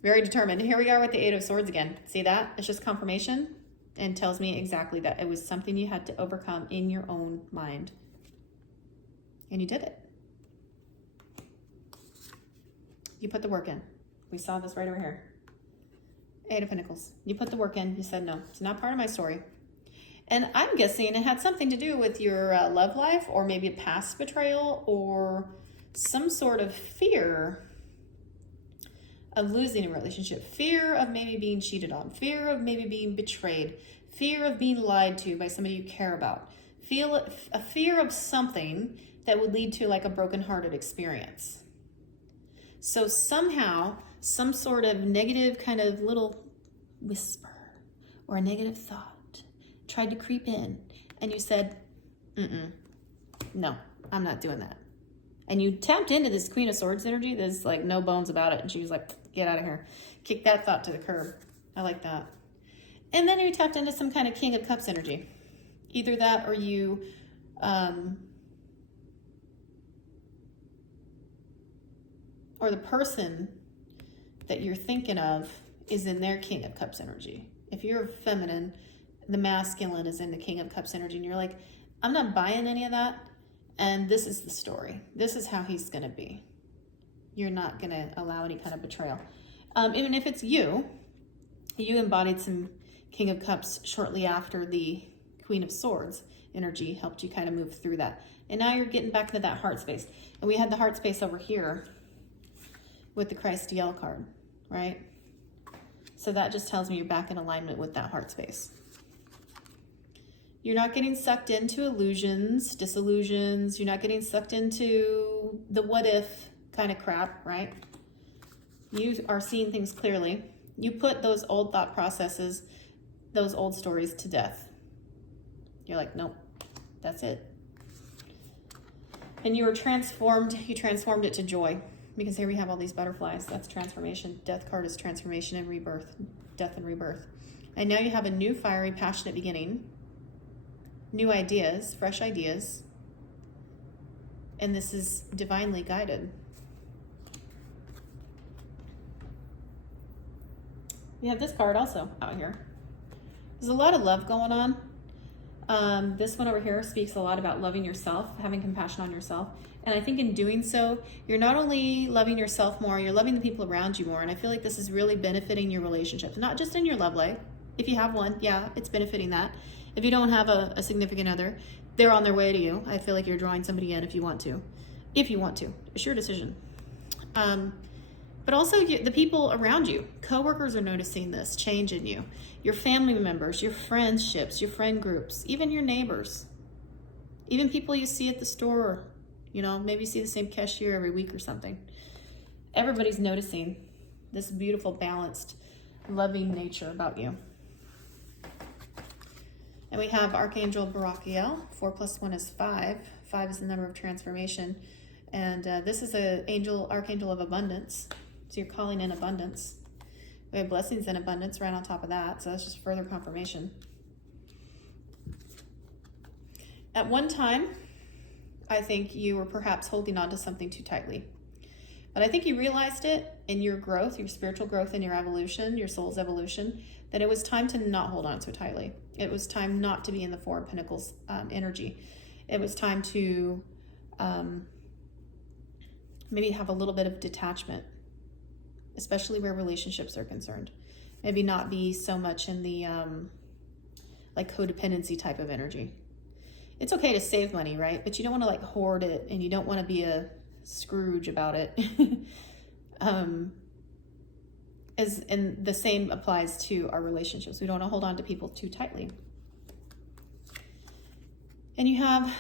Very determined. Here we are with the 8 of Swords again. See that? It's just confirmation and tells me exactly that. It was something you had to overcome in your own mind. And you did it. You put the work in. We saw this right over here. 8 of Pentacles. You put the work in. You said, no, it's not part of my story. And I'm guessing it had something to do with your love life, or maybe a past betrayal, or some sort of fear of losing a relationship, fear of maybe being cheated on, fear of maybe being betrayed, fear of being lied to by somebody you care about, a fear of something that would lead to like a brokenhearted experience. So somehow, some sort of negative kind of little whisper or a negative thought tried to creep in, and you said, no, I'm not doing that. And you tapped into this Queen of Swords energy. There's like no bones about it. And she was like, get out of here. Kick that thought to the curb. I like that. And then you tapped into some kind of King of Cups energy. Either that, or you or the person that you're thinking of is in their King of Cups energy. If you're feminine, the masculine is in the King of Cups energy. And you're like, I'm not buying any of that. And this is the story. This is how he's going to be. You're not going to allow any kind of betrayal. Even if it's you embodied some King of Cups shortly after the Queen of Swords energy helped you kind of move through that. And now you're getting back into that heart space. And we had the heart space over here with the Christiel card, right? So that just tells me you're back in alignment with that heart space. You're not getting sucked into illusions, disillusions. You're not getting sucked into the what if kind of crap, right? You are seeing things clearly. You put those old thought processes, those old stories to death. You're like, nope, that's it. And you were transformed. You transformed it to joy. because here we have all these butterflies. That's transformation. Death card is transformation and rebirth, death and rebirth. And now you have a new fiery, passionate beginning, new ideas, fresh ideas, and this is divinely guided. We have this card also out here. There's a lot of love going on. This one over here speaks a lot about loving yourself, having compassion on yourself. And I think in doing so, you're not only loving yourself more, you're loving the people around you more. And I feel like this is really benefiting your relationships, not just in your love life. If you have one, yeah, it's benefiting that. If you don't have a significant other, they're on their way to you. I feel like you're drawing somebody in if you want to. If you want to. It's your decision. But also the people around you. Coworkers are noticing this change in you. Your family members, your friendships, your friend groups, even your neighbors. Even people you see at the store, you know, maybe you see the same cashier every week or something. Everybody's noticing this beautiful, balanced, loving nature about you. And we have Archangel Barachiel. 4 + 1 is 5. 5 is the number of transformation. And this is an archangel of abundance. So you're calling in abundance. We have blessings and abundance right on top of that. So that's just further confirmation. At one time, I think you were perhaps holding on to something too tightly. But I think you realized it in your growth, your spiritual growth and your evolution, your soul's evolution, that it was time to not hold on so tightly. It was time not to be in the Four of Pentacles energy. It was time to maybe have a little bit of detachment, especially where relationships are concerned. Maybe not be so much in the like codependency type of energy. It's okay to save money, right? But you don't want to like hoard it, and you don't want to be a Scrooge about it. And the same applies to our relationships. We don't want to hold on to people too tightly. And you have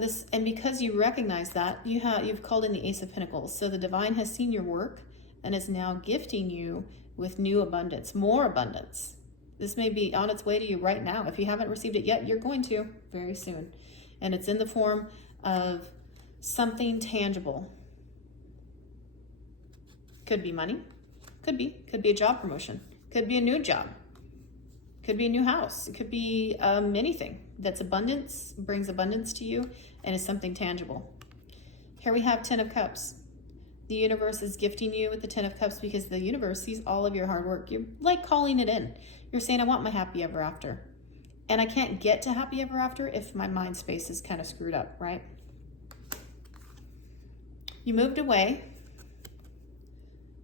this, and because you recognize that, you've called in the Ace of Pentacles. So the divine has seen your work and is now gifting you with new abundance, more abundance. This may be on its way to you right now. If you haven't received it yet, you're going to very soon. And it's in the form of something tangible. Could be money. Could be a job promotion. Could be a new job. Could be a new house. It could be anything that's abundance, brings abundance to you, and is something tangible. Here we have 10 of Cups. The universe is gifting you with the 10 of Cups because the universe sees all of your hard work. You're like calling it in. You're saying, I want my happy ever after. And I can't get to happy ever after if my mind space is kind of screwed up, right? You moved away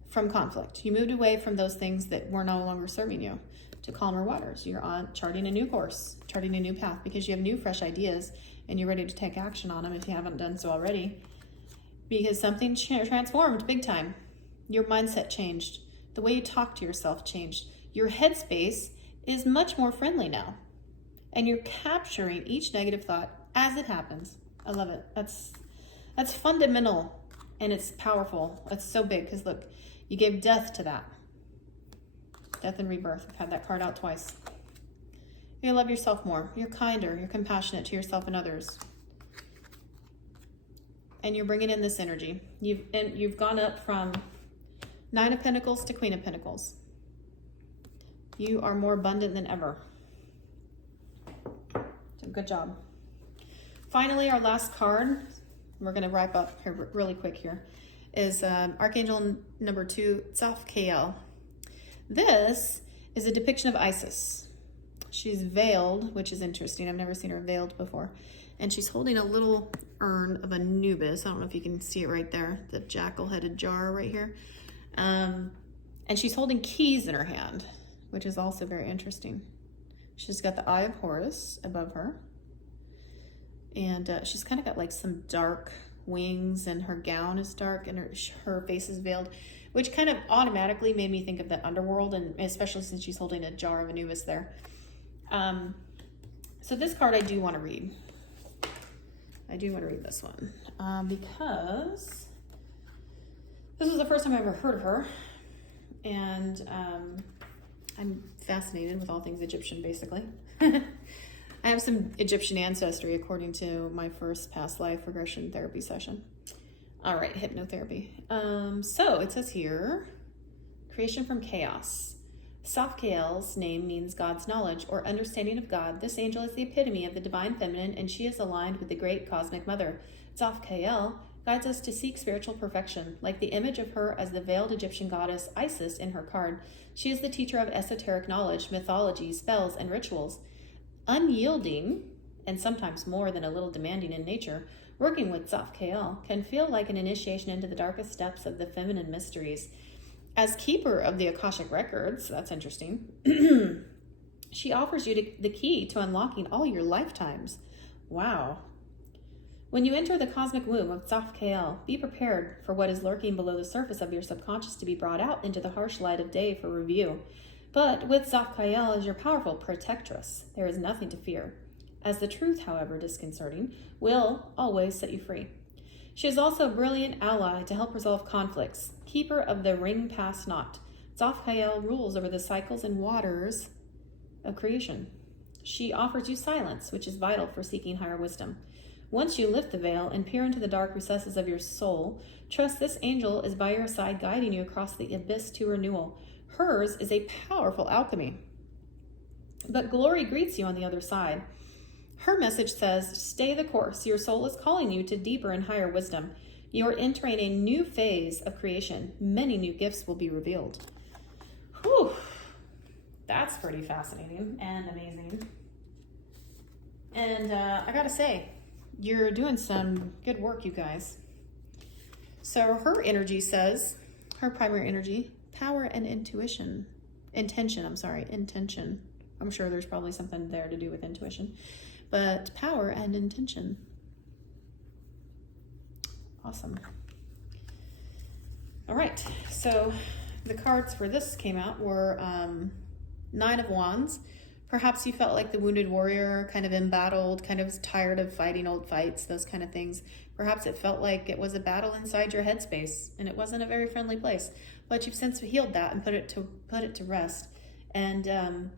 from conflict. You moved away from those things that were no longer serving you to calmer waters. You're on charting a new course, charting a new path because you have new, fresh ideas and you're ready to take action on them if you haven't done so already. Because something transformed big time. Your mindset changed. The way you talk to yourself changed. Your headspace is much more friendly now. And you're capturing each negative thought as it happens. I love it. That's fundamental and it's powerful. It's so big because look, you gave death to that. Death and rebirth. I've had that card out twice. You love yourself more. You're kinder. You're compassionate to yourself and others. And you're bringing in this energy. You've gone up from 9 of Pentacles to Queen of Pentacles. You are more abundant than ever. So good job. Finally, our last card, we're going to wrap up here really quick here, is Archangel number 2, Tzafkael. This is a depiction of Isis. She's veiled, which is interesting. I've never seen her veiled before. And she's holding a little urn of Anubis. I don't know if you can see it right there, the jackal-headed jar right here. And she's holding keys in her hand, which is also very interesting. She's got the Eye of Horus above her. And she's kind of got like some dark wings, and her gown is dark, and her face is veiled, which kind of automatically made me think of the underworld, and especially since she's holding a jar of Anubis there. So this card I do want to read. I do want to read this one because this was the first time I ever heard of her, and I'm fascinated with all things Egyptian, basically. I have some Egyptian ancestry according to my first past life regression therapy session. All right, hypnotherapy. So it says here, creation from chaos. Safkael's name means God's knowledge or understanding of God. This angel is the epitome of the divine feminine, and she is aligned with the great cosmic mother. Safkael guides us to seek spiritual perfection, like the image of her as the veiled Egyptian goddess Isis in her card. She is the teacher of esoteric knowledge, mythology, spells, and rituals. Unyielding, and sometimes more than a little demanding in nature, working with Safkael can feel like an initiation into the darkest depths of the feminine mysteries. As keeper of the Akashic records, that's interesting, she offers you the key to unlocking all your lifetimes. Wow. When you enter the cosmic womb of Safkael, be prepared for what is lurking below the surface of your subconscious to be brought out into the harsh light of day for review. But with Safkael as your powerful protectress, there is nothing to fear. As the truth, however disconcerting, will always set you free. She is also a brilliant ally to help resolve conflicts, keeper of the ring past knot. Safkael rules over the cycles and waters of creation. She offers you silence, which is vital for seeking higher wisdom. Once you lift the veil and peer into the dark recesses of your soul, trust this angel is by your side, guiding you across the abyss to renewal. Hers is a powerful alchemy. But glory greets you on the other side. Her message says, stay the course. Your soul is calling you to deeper and higher wisdom. You are entering a new phase of creation. Many new gifts will be revealed. Whew. That's pretty fascinating and amazing. And I gotta say, you're doing some good work, you guys. So her energy says, her primary energy, power and intuition. Intention. I'm sure there's probably something there to do with intuition. But power and intention. Awesome. All right, so the cards for this came out were Nine of Wands. Perhaps you felt like the wounded warrior, kind of embattled, kind of tired of fighting old fights, those kind of things. Perhaps it felt like it was a battle inside your headspace, and it wasn't a very friendly place. But you've since healed that and put it to rest, and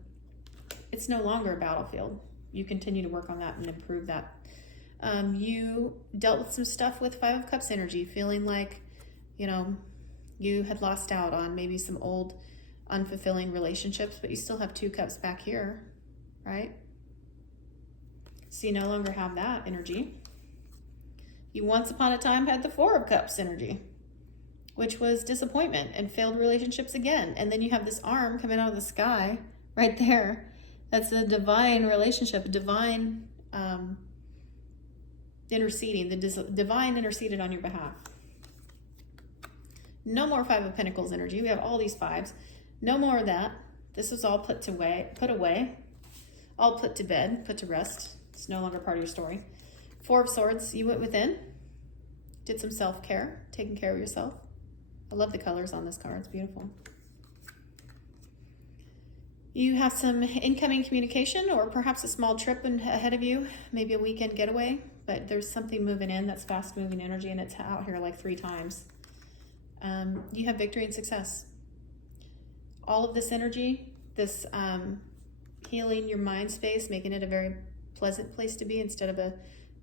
it's no longer a battlefield. You continue to work on that and improve that. You dealt with some stuff with Five of Cups energy, feeling like, you had lost out on maybe some old unfulfilling relationships, but you still have Two Cups back here, right? So you no longer have that energy. You once upon a time had the Four of Cups energy, which was disappointment and failed relationships again. And then you have this arm coming out of the sky right there. That's a divine relationship, a divine interceding. The divine interceded on your behalf. No more Five of Pentacles energy. We have all these fives. No more of that. This was all put away, all put to bed, put to rest. It's no longer part of your story. Four of Swords, you went within, did some self-care, taking care of yourself. I love the colors on this card. It's beautiful. You have some incoming communication or perhaps a small trip ahead of you, maybe a weekend getaway, but there's something moving in that's fast-moving energy, and it's out here like 3 times. You have victory and success. All of this energy, this healing your mind space, making it a very pleasant place to be instead of a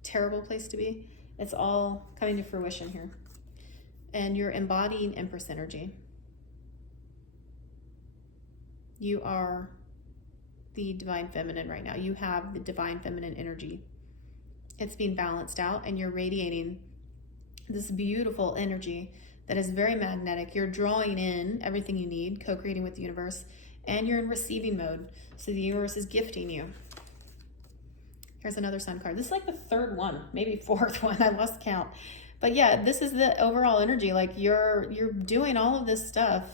terrible place to be, it's all coming to fruition here. And you're embodying Empress energy. You are the divine feminine right now. You have the divine feminine energy. It's being balanced out, and you're radiating this beautiful energy that is very magnetic. You're drawing in everything you need, co-creating with the universe, and you're in receiving mode. So the universe is gifting you. Here's another sun card. This is like the 3rd one, maybe 4th one. I lost count. But yeah, this is the overall energy. Like you're doing all of this stuff,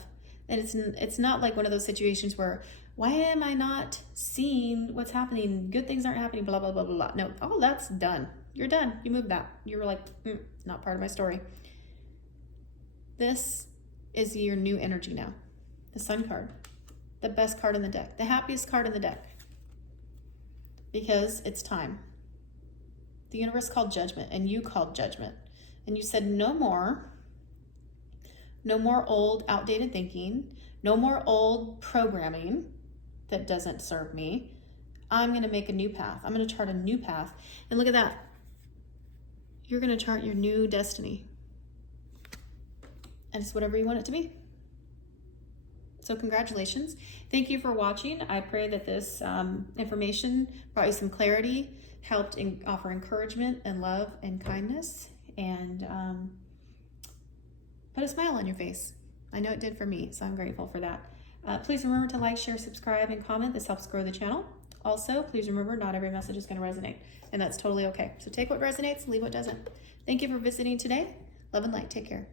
and it's not like one of those situations where, why am I not seeing what's happening? Good things aren't happening, blah, blah, blah, blah, blah. No, all that's done. You're done. You moved that. You were like, not part of my story. This is your new energy now. The Sun card. The best card in the deck. The happiest card in the deck. Because it's time. The universe called judgment, and you called judgment. And you said, no more. No more old, outdated thinking. No more old programming that doesn't serve me. I'm going to make a new path. I'm going to chart a new path. And look at that. You're going to chart your new destiny. and it's whatever you want it to be. So congratulations. Thank you for watching. I pray that this information brought you some clarity, helped offer encouragement and love and kindness, and put a smile on your face. I know it did for me, so I'm grateful for that. Please remember to like, share, subscribe, and comment. This helps grow the channel. Also, please remember, not every message is going to resonate, and that's totally okay. So take what resonates, leave what doesn't. Thank you for visiting today. Love and light. Take care.